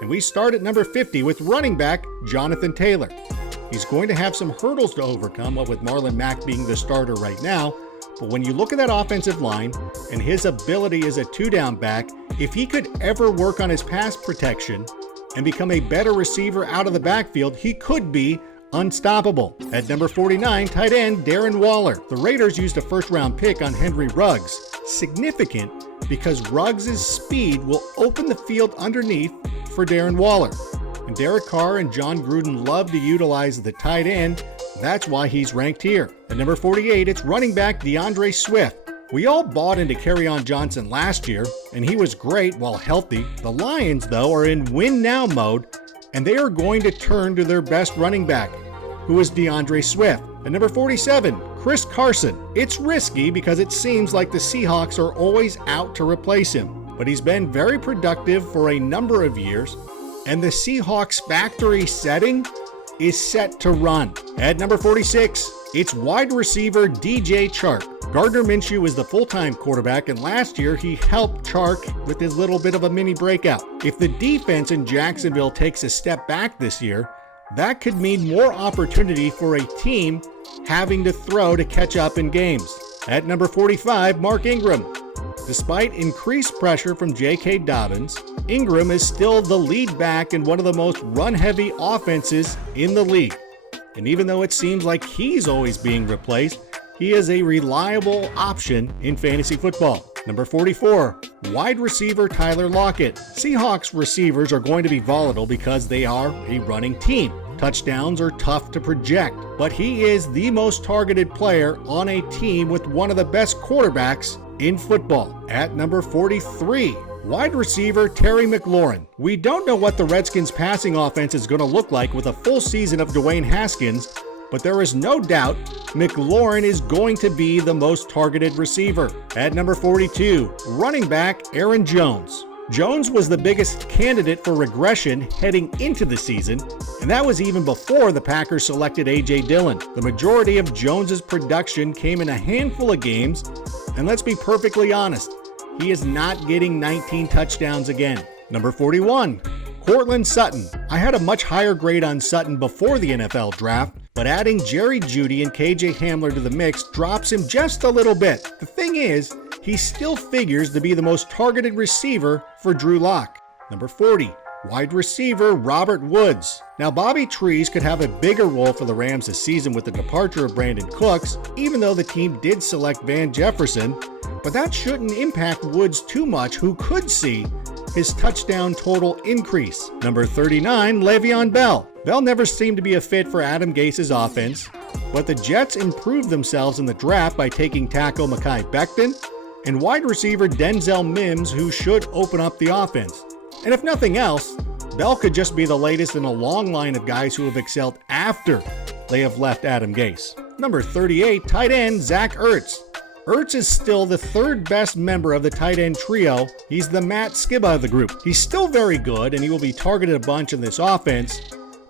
And we start at number 50 with running back Jonathan Taylor. He's going to have some hurdles to overcome, what with Marlon Mack being the starter right now. But when you look at that offensive line and his ability as a two-down back, if he could ever work on his pass protection and become a better receiver out of the backfield, he could be unstoppable. At number 49, tight end Darren Waller. The Raiders used a first-round pick on Henry Ruggs. Significant because Ruggs' speed will open the field underneath for Darren Waller. And Derek Carr and John Gruden love to utilize the tight end. That's why he's ranked here. At number 48, it's running back DeAndre Swift. We all bought into Kerryon Johnson last year, and he was great while healthy. The Lions, though, are in win-now mode, and they are going to turn to their best running back, who is DeAndre Swift. At number 47, Chris Carson. It's risky because it seems like the Seahawks are always out to replace him, but he's been very productive for a number of years, and the Seahawks factory setting is set to run. At number 46, it's wide receiver DJ CHARK. Gardner Minshew is the full-time quarterback, and last year he helped CHARK with his little bit of a mini breakout. If the defense in Jacksonville takes a step back this year, that could mean more opportunity for a team having to throw to catch up in games. At number 45, Mark Ingram. Despite increased pressure from J.K. Dobbins, Ingram is still the lead back in one of the most run-heavy offenses in the league. And even though it seems like he's always being replaced, he is a reliable option in fantasy football. Number 44, wide receiver Tyler Lockett. Seahawks receivers are going to be volatile because they are a running team. Touchdowns are tough to project, but he is the most targeted player on a team with one of the best quarterbacks in football. At number 43, wide receiver Terry McLaurin. We don't know what the Redskins' passing offense is going to look like with a full season of Dwayne Haskins, but there is no doubt McLaurin is going to be the most targeted receiver. At number 42, running back Aaron Jones. Jones was the biggest candidate for regression heading into the season, and that was even before the Packers selected A.J. Dillon. The majority of Jones's production came in a handful of games, and let's be perfectly honest, he is not getting 19 touchdowns again. Number 41, Courtland Sutton. I had a much higher grade on Sutton before the NFL draft, but adding Jerry Jeudy and KJ Hamler to the mix drops him just a little bit. The thing is, he still figures to be the most targeted receiver for Drew Lock. Number 40, wide receiver Robert Woods. Now, Bobby Trees could have a bigger role for the Rams this season with the departure of Brandon Cooks, even though the team did select Van Jefferson, but that shouldn't impact Woods too much, who could see his touchdown total increase. Number 39, Le'Veon Bell. Bell never seemed to be a fit for Adam Gase's offense, but the Jets improved themselves in the draft by taking tackle Mekhi Becton and wide receiver Denzel Mims, who should open up the offense. And if nothing else, Bell could just be the latest in a long line of guys who have excelled after they have left Adam Gase. Number 38, tight end Zach Ertz. Ertz is still the third best member of the tight end trio. He's the Matt Skiba of the group. He's still very good, and he will be targeted a bunch in this offense,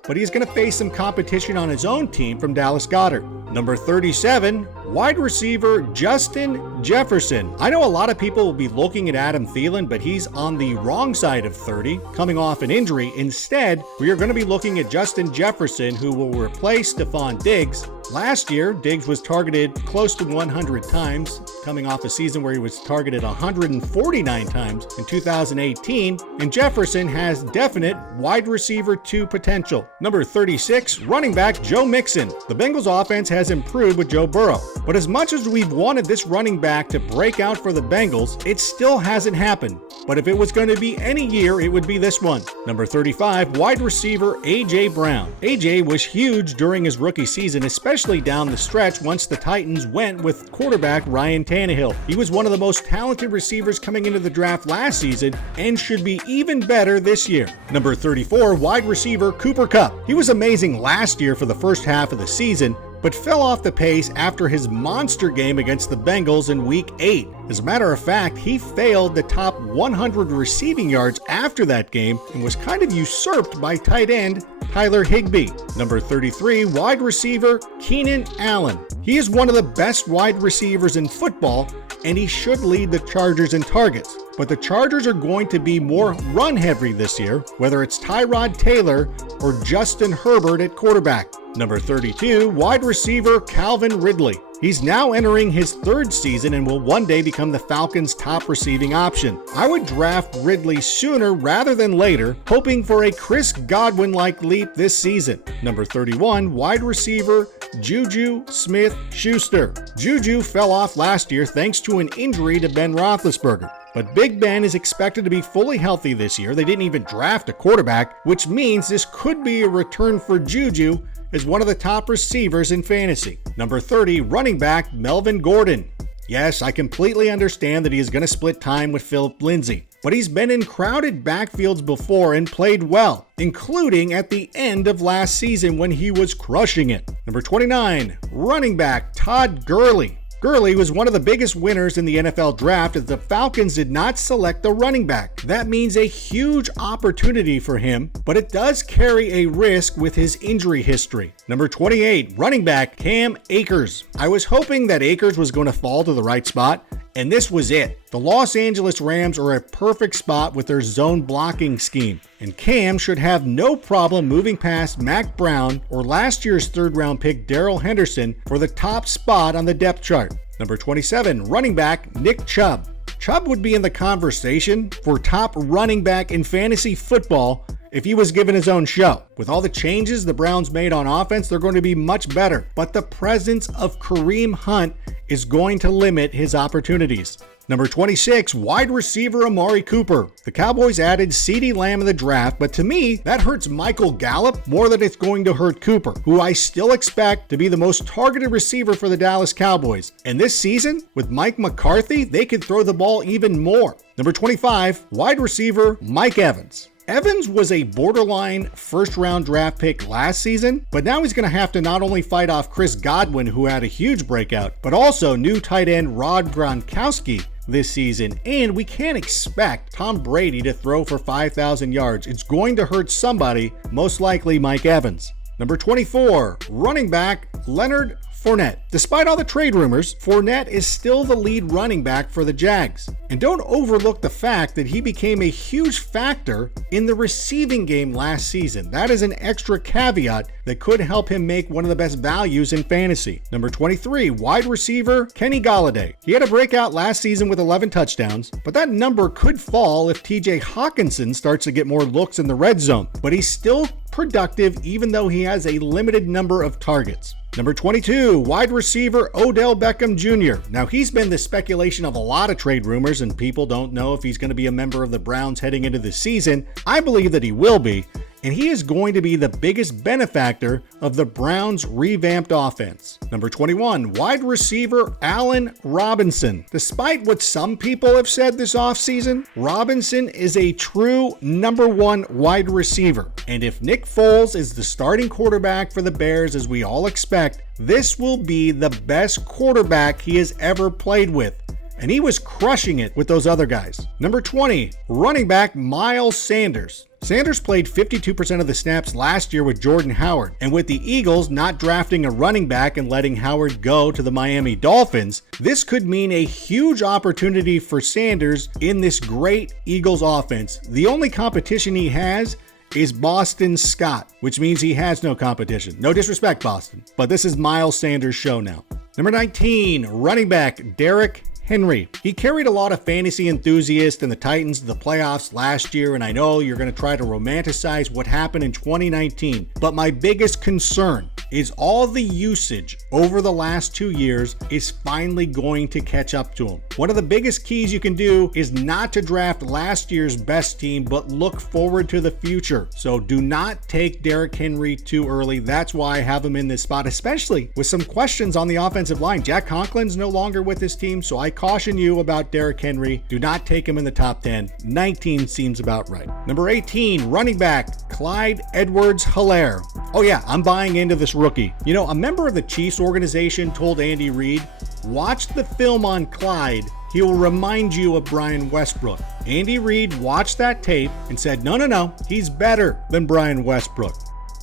but he's going to face some competition on his own team from Dallas Goedert. Number 37, wide receiver Justin Jefferson. I know a lot of people will be looking at Adam Thielen, but he's on the wrong side of 30, coming off an injury. Instead, we are going to be looking at Justin Jefferson, who will replace Stephon Diggs. Last year, Diggs was targeted close to 100 times, coming off a season where he was targeted 149 times in 2018, and Jefferson has definite wide receiver 2 potential. Number 36, running back Joe Mixon. The Bengals offense has improved with Joe Burrow, but as much as we've wanted this running back to break out for the Bengals, it still hasn't happened. But if it was going to be any year, it would be this one. Number 35, wide receiver A.J. Brown. A.J. was huge during his rookie season, especially down the stretch once the Titans went with quarterback Ryan Tannehill. He was one of the most talented receivers coming into the draft last season and should be even better this year. Number 34, wide receiver Cooper KUPP. He was amazing last year for the first half of the season, but fell off the pace after his monster game against the Bengals in Week 8. As a matter of fact, he failed the top 100 receiving yards after that game and was kind of usurped by tight end Tyler Higbee. Number 33, wide receiver Keenan Allen. He is one of the best wide receivers in football, and he should lead the Chargers in targets. but the Chargers are going to be more run-heavy this year, whether it's Tyrod Taylor or Justin Herbert at quarterback. Number 32, wide receiver Calvin Ridley. He's now entering his third season and will one day become the Falcons' top receiving option. I would draft Ridley sooner rather than later, hoping for a Chris Godwin-like leap this season. Number 31, wide receiver Juju Smith-Schuster. Juju fell off last year thanks to an injury to Ben Roethlisberger. But Big Ben is expected to be fully healthy this year. They didn't even draft a quarterback, which means this could be a return for Juju as one of the top receivers in fantasy. Number 30, running back Melvin Gordon. Yes, I completely understand that he is going to split time with Philip Lindsay, but he's been in crowded backfields before and played well, including at the end of last season when he was crushing it. Number 29, running back Todd Gurley. Gurley was one of the biggest winners in the NFL draft as the Falcons did not select a running back. That means a huge opportunity for him, but it does carry a risk with his injury history. Number 28, running back Cam Akers. I was hoping that Akers was going to fall to the right spot, and this was it. The Los Angeles Rams are a perfect spot with their zone blocking scheme, and Cam should have no problem moving past Mac Brown or last year's third-round pick Darrell Henderson for the top spot on the depth chart. Number 27, running back Nick Chubb. Chubb would be in the conversation for top running back in fantasy football if he was given his own show. With all the changes the Browns made on offense, they're going to be much better, but the presence of Kareem Hunt is going to limit his opportunities. Number 26, wide receiver Amari Cooper. The Cowboys added CeeDee Lamb in the draft, but to me, that hurts Michael Gallup more than it's going to hurt Cooper, who I still expect to be the most targeted receiver for the Dallas Cowboys. And this season, with Mike McCarthy, they could throw the ball even more. Number 25, wide receiver Mike Evans. Evans was a borderline first-round draft pick last season, but now he's going to have to not only fight off Chris Godwin, who had a huge breakout, but also new tight end Rob Gronkowski this season, and we can't expect Tom Brady to throw for 5,000 yards. It's going to hurt somebody, most likely Mike Evans. Number 24, running back Leonard Fournette. Despite all the trade rumors, Fournette is still the lead running back for the Jags. And don't overlook the fact that he became a huge factor in the receiving game last season. That is an extra caveat that could help him make one of the best values in fantasy. Number 23, wide receiver Kenny Golladay. He had a breakout last season with 11 touchdowns, but that number could fall if TJ Hawkinson starts to get more looks in the red zone. But he's still productive even though he has a limited number of targets. Number 22, wide receiver Odell Beckham Jr. Now, he's been the speculation of a lot of trade rumors, and people don't know if he's going to be a member of the Browns heading into the season. I believe that he will be, and he is going to be the biggest benefactor of the Browns' revamped offense. Number 21, wide receiver Allen Robinson. Despite what some people have said this offseason, Robinson is a true number one wide receiver. And if Nick Foles is the starting quarterback for the Bears, as we all expect, this will be the best quarterback he has ever played with. And he was crushing it with those other guys. Number 20, running back Miles Sanders. Sanders played 52% of the snaps last year with Jordan Howard, and with the Eagles not drafting a running back and letting Howard go to the Miami Dolphins, this could mean a huge opportunity for Sanders in this great Eagles offense. The only competition he has is Boston Scott, which means he has no competition. No disrespect, Boston, but this is Miles Sanders' show now. Number 19, running back Derrick Henry. He carried a lot of fantasy enthusiasts and the Titans to the playoffs last year, and I know you're going to try to romanticize what happened in 2019, but my biggest concern is all the usage over the last 2 years is finally going to catch up to him. One of the biggest keys you can do is not to draft last year's best team, but look forward to the future. So do not take Derrick Henry too early. That's why I have him in this spot, especially with some questions on the offensive line. Jack Conklin's no longer with his team, so I caution you about Derrick Henry. Do not take him in the top 10. 19 seems about right. Number 18, running back Clyde Edwards-HELAIRE. Oh yeah, I'm buying into this rookie. You know, a member of the Chiefs organization told Andy Reid, watch the film on Clyde. He will remind you of Brian Westbrook. Andy Reid watched that tape and said, no, he's better than Brian Westbrook.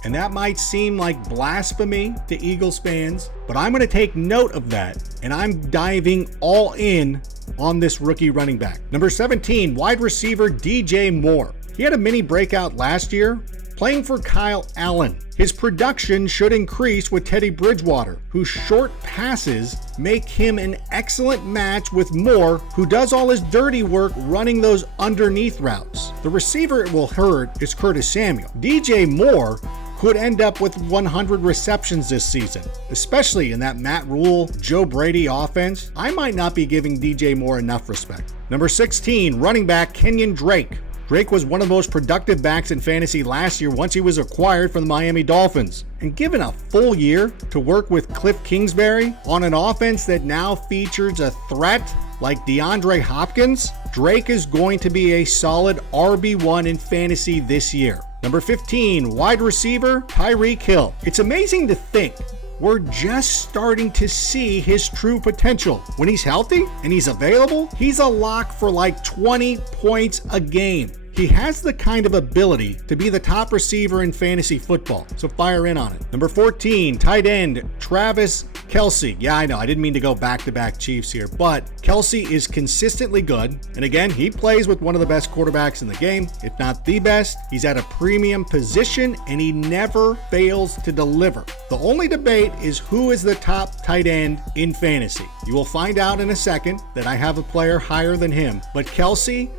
And that might seem like blasphemy to Eagles fans, but I'm going to take note of that, and I'm diving all in on this rookie running back. Number 17, wide receiver DJ Moore. He had a mini breakout last year, playing for Kyle Allen. His production should increase with Teddy Bridgewater, whose short passes make him an excellent match with Moore, who does all his dirty work running those underneath routes. The receiver it will hurt is Curtis Samuel. DJ Moore could end up with 100 receptions this season, especially in that Matt Rule, Joe Brady offense. I might not be giving DJ Moore enough respect. Number 16, running back Kenyan Drake. Drake was one of the most productive backs in fantasy last year once he was acquired from the Miami Dolphins. And given a full year to work with Cliff Kingsbury on an offense that now features a threat like DeAndre Hopkins, Drake is going to be a solid RB1 in fantasy this year. Number 15, wide receiver TYREEK Hill. It's amazing to think we're just starting to see his true potential. When he's healthy and he's available, he's a lock for like 20 points a game. He has the kind of ability to be the top receiver in fantasy football, so fire in on it. Number 14, tight end Travis Kelce. Yeah, I know, I didn't mean to go back-to-back Chiefs here, but Kelce is consistently good. And again, he plays with one of the best quarterbacks in the game, if not the best. He's at a premium position, and he never fails to deliver. The only debate is who is the top tight end in fantasy. You will find out in a second that I have a player higher than him, but Kelce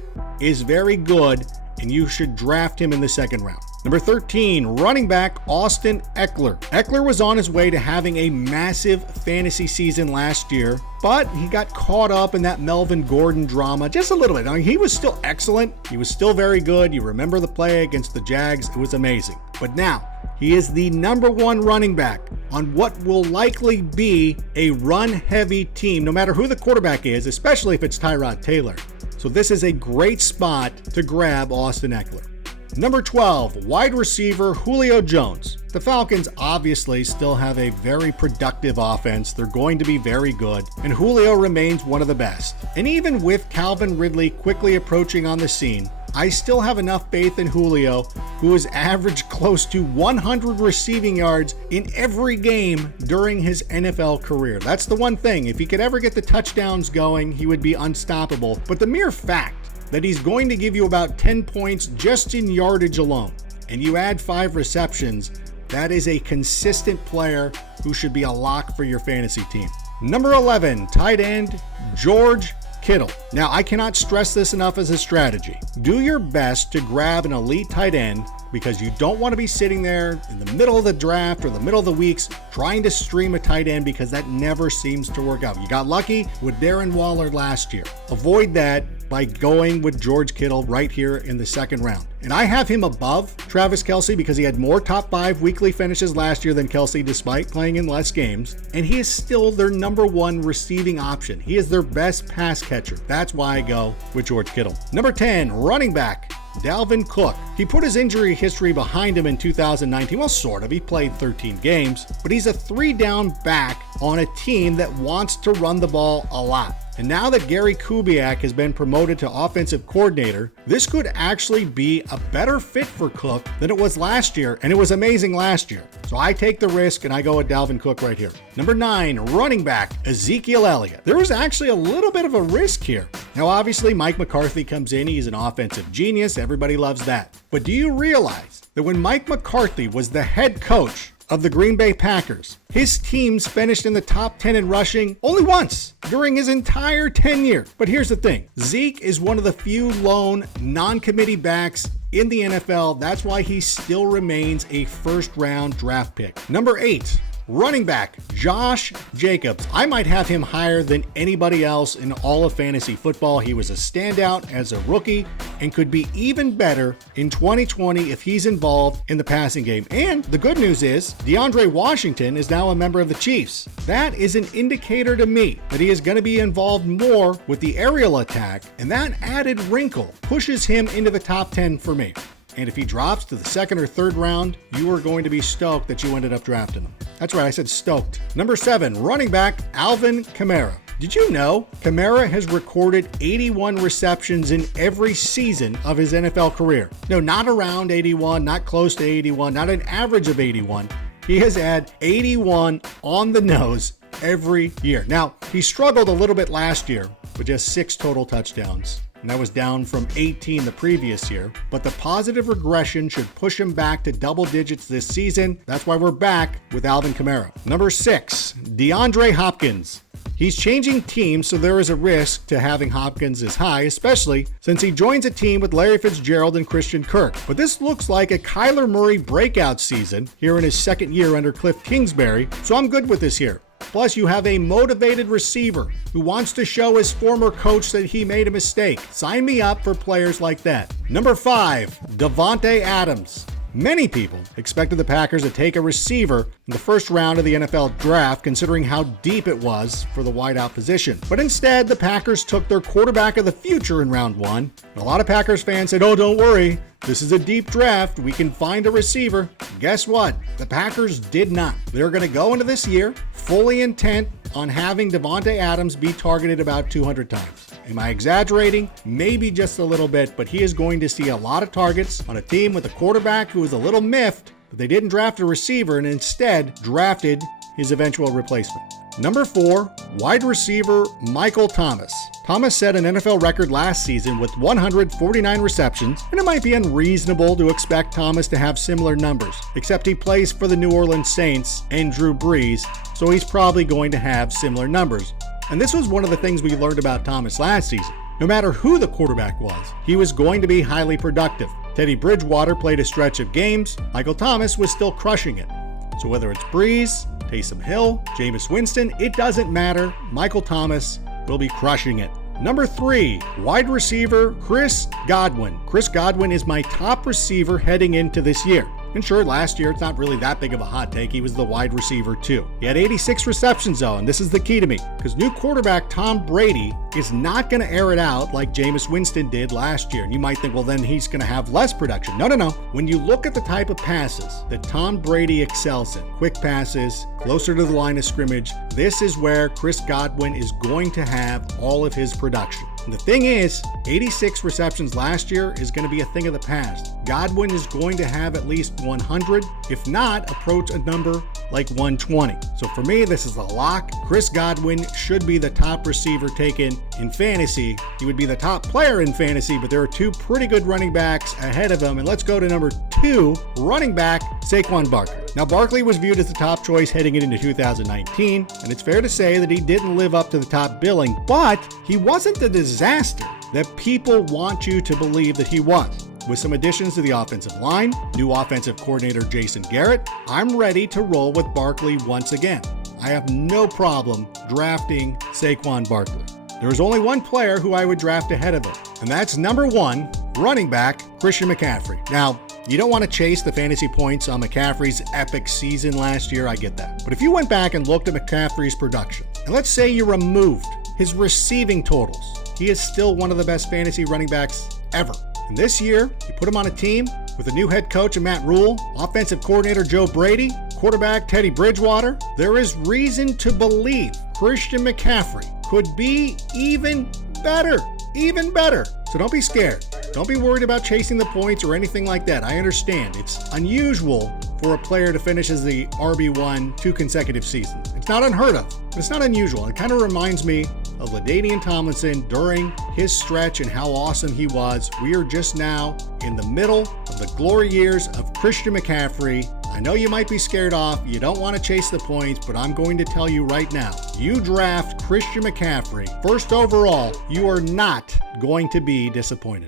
is very good, and you should draft him in the second round. Number 13, running back Austin Eckler. Eckler was on his way to having a massive fantasy season last year, but he got caught up in that Melvin Gordon drama just a little bit. I mean, he was still excellent. He was still very good. You remember the play against the Jags. It was amazing. But now, he is the number one running back on what will likely be a run-heavy team, no matter who the quarterback is, especially if it's Tyrod Taylor. So this is a great spot to grab Austin Eckler. Number 12, wide receiver Julio Jones. The Falcons obviously still have a very productive offense. They're going to be very good, and Julio remains one of the best. And even with Calvin Ridley quickly approaching on the scene, I still have enough faith in Julio, who has averaged close to 100 receiving yards in every game during his NFL career. That's the one thing. If he could ever get the touchdowns going, he would be unstoppable. But the mere fact that he's going to give you about 10 points just in yardage alone, and you add 5 receptions, that is a consistent player who should be a lock for your fantasy team. Number 11, tight end George Kittle. Now, I cannot stress this enough as a strategy. Do your best to grab an elite tight end, because you don't want to be sitting there in the middle of the draft or the middle of the weeks trying to stream a tight end, because that never seems to work out. You got lucky with Darren Waller last year. Avoid that by going with George Kittle right here in the second round. And I have him above Travis Kelce because he had more top 5 weekly finishes last year than Kelce despite playing in less games. And he is still their number 1 receiving option. He is their best pass catcher. That's why I go with George Kittle. Number 10, running back Dalvin Cook. He put his injury history behind him in 2019. Well, sort of. He played 13 games, but he's a 3-down back on a team that wants to run the ball a lot. And now that Gary Kubiak has been promoted to offensive coordinator, this could actually be a better fit for Cook than it was last year, and it was amazing last year. So I take the risk and I go with Dalvin Cook right here. Number 9, running back Ezekiel Elliott. There was actually a little bit of a risk here. Now, obviously, Mike McCarthy comes in. He's an offensive genius. Everybody loves that. But do you realize that when Mike McCarthy was the head coach of the Green Bay Packers, his teams finished in the top 10 in rushing only once during his entire tenure? But here's the thing. Zeke is one of the few lone non-committee backs in the NFL. That's why he still remains a first-round draft pick. Number 8, running back Josh Jacobs. I might have him higher than anybody else in all of fantasy football. He was a standout as a rookie and could be even better in 2020 if he's involved in the passing game. And the good news is DeAndre Washington is now a member of the Chiefs. That is an indicator to me that he is going to be involved more with the aerial attack, and that added wrinkle pushes him into the top 10 for me. And if he drops to the second or third round, you are going to be stoked that you ended up drafting him. That's right, I said stoked. Number 7, running back Alvin Kamara. Did you know Kamara has recorded 81 receptions in every season of his NFL career? No, not around 81, not close to 81, not an average of 81. He has had 81 on the nose every year. Now, he struggled a little bit last year with just 6 total touchdowns. And that was down from 18 the previous year. But the positive regression should push him back to double digits this season. That's why we're back with Alvin Kamara. Number 6, DeAndre Hopkins. He's changing teams, so there is a risk to having Hopkins as high, especially since he joins a team with Larry Fitzgerald and Christian Kirk. But this looks like a Kyler Murray breakout season here in his second year under Cliff Kingsbury, so I'm good with this here. Plus, you have a motivated receiver who wants to show his former coach that he made a mistake. Sign me up for players like that. Number 5, Davante Adams. Many people expected the Packers to take a receiver in the first round of the NFL draft, considering how deep it was for the wideout position. But instead, the Packers took their quarterback of the future in round 1. And a lot of Packers fans said, oh, don't worry, this is a deep draft. We can find a receiver. Guess what? The Packers did not. They're going to go into this year fully intent on having Davante Adams be targeted about 200 times. Am I exaggerating? Maybe just a little bit, but he is going to see a lot of targets on a team with a quarterback who is a little miffed that they didn't draft a receiver and instead drafted his eventual replacement. Number 4, wide receiver Michael Thomas. Thomas set an NFL record last season with 149 receptions, and it might be unreasonable to expect Thomas to have similar numbers, except he plays for the New Orleans Saints and Drew Brees, so he's probably going to have similar numbers. And this was one of the things we learned about Thomas last season. No matter who the quarterback was, he was going to be highly productive. Teddy Bridgewater played a stretch of games. Michael Thomas was still crushing it. So whether it's Brees, Taysom Hill, Jameis Winston, it doesn't matter. Michael Thomas will be crushing it. Number 3, wide receiver Chris Godwin. Chris Godwin is my top receiver heading into this year. And sure, last year, it's not really that big of a hot take. He was the wide receiver too. He had 86 receptions though, and this is the key to me, because new quarterback Tom Brady is not going to air it out like Jameis Winston did last year. And you might think, well, then he's going to have less production. No. When you look at the type of passes that Tom Brady excels in, quick passes, closer to the line of scrimmage, this is where Chris Godwin is going to have all of his production. And the thing is, 86 receptions last year is going to be a thing of the past. Godwin is going to have at least 100, if not approach a number like 120. So for me, this is a lock. Chris Godwin should be the top receiver taken in fantasy. He would be the top player in fantasy, but there are 2 pretty good running backs ahead of him. And let's go to number 2, running back Saquon Barkley. Now, Barkley was viewed as the top choice heading into 2019, and it's fair to say that he didn't live up to the top billing, but he wasn't the disaster that people want you to believe that he was. With some additions to the offensive line, new offensive coordinator Jason Garrett, I'm ready to roll with Barkley once again. I have no problem drafting Saquon Barkley. There is only one player who I would draft ahead of him, and that's number 1, running back Christian McCaffrey. Now, you don't want to chase the fantasy points on McCaffrey's epic season last year, I get that. But if you went back and looked at McCaffrey's production, and let's say you removed his receiving totals, he is still one of the best fantasy running backs ever. And this year, you put him on a team with a new head coach in Matt Rule, offensive coordinator Joe Brady, quarterback Teddy Bridgewater, there is reason to believe Christian McCaffrey could be even better. So don't be scared. Don't be worried about chasing the points or anything like that. I understand. It's unusual for a player to finish as the RB1 2 consecutive seasons. It's not unheard of, but it's not unusual. It kind of reminds me of LaDainian Tomlinson during his stretch and how awesome he was. We are just now in the middle of the glory years of Christian McCaffrey. I know you might be scared off. You don't want to chase the points, but I'm going to tell you right now, you draft Christian McCaffrey first overall, you are not going to be disappointed.